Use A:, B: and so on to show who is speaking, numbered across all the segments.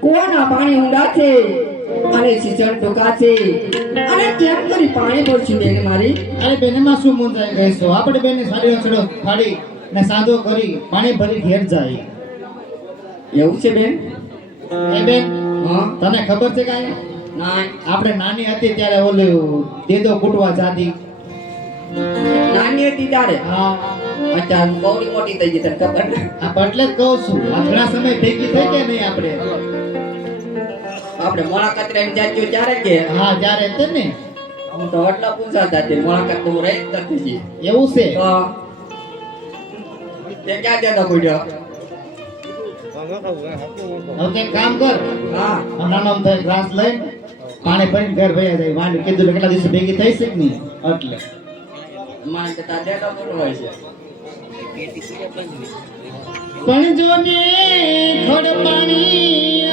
A: કુવાના પાણી ઊંડા છે અને સિંચન ટૂંકા છે અને કેમ કરી પાણી ભરશું બેન મારી?
B: અરે બેને એમાં શું મૂંઝાઈ ગઈ છો? આપણે બેને સાડી રસડો ફાડી ને સાદો કરી પાણી ભરી ઘેર જાય.
A: એવું છે બેન?
B: એ બેન
A: હા
B: તને ખબર છે કાંઈ?
A: ના.
B: આપણે નાની હતી ત્યારે ઓલું દેદો કૂટવા જાતી.
A: નાની હતી ત્યારે?
B: હા.
A: અત્યારે બહુ મોટી થઈ ગઈ તને ખબર
B: એટલે જ કહું છું આ ઘણા સમય ભેગી થઈ કે નહીં આપણે?
A: આપણે મુલાકાત રહીને જાત્યો ત્યારે કે.
B: હા ત્યારે તે ને.
A: હું તો એટલા પૂછાતા હતી મુલાકાત તો રહી જ નથી.
B: એવું છે?
A: હા. તે ક્યાં જતો પૂછ્યો
B: કંઈક કામ કર.
A: હા.
B: થાય ગ્લાસ લઈ. પાણી ભરીને ઘર ભયા જાય. વાંડી કીધું કેટલા દિવસે ભેગી થઈ છે કે નહીં? એટલે.
A: હોય છે.
B: પણ ખડ પાણી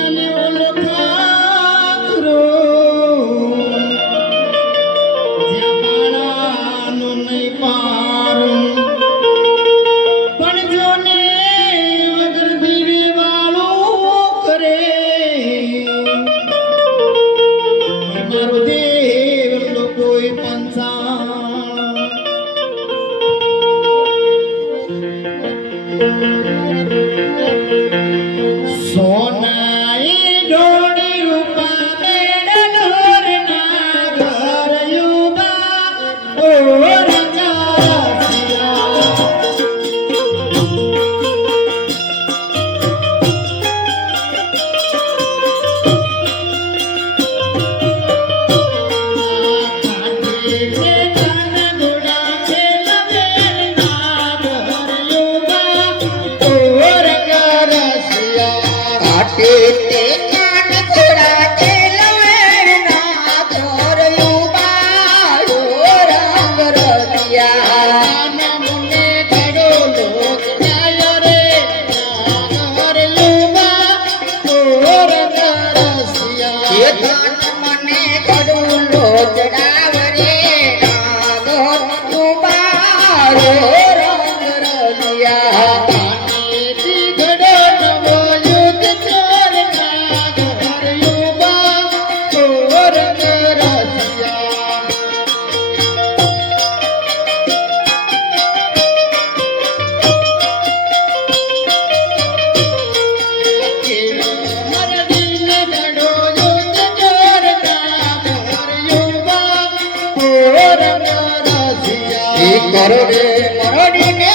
A: કરોડે મરણી દોડો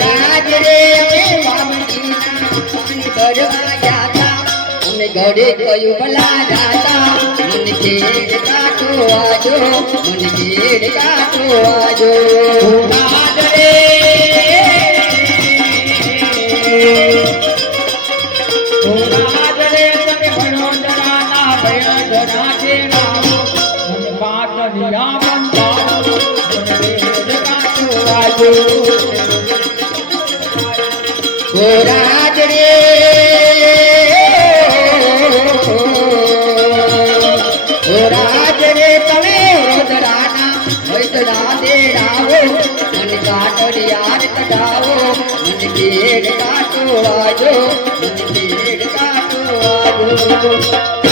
C: રાજ રે
A: અમે વાવડીના પાણી ભરવા જાતા ઘરે કયું ભલા દાદા મન ઘેર કાઢો આજો મન ઘેર કાઢો આજો.
C: રાજ રે ઓ રાજ રે તમે વડોદરાના ભયડરા જે નામો મને મને વેદ કાઢો આજો
A: ઓ કેડ કાટો આજો એક કાટો આજો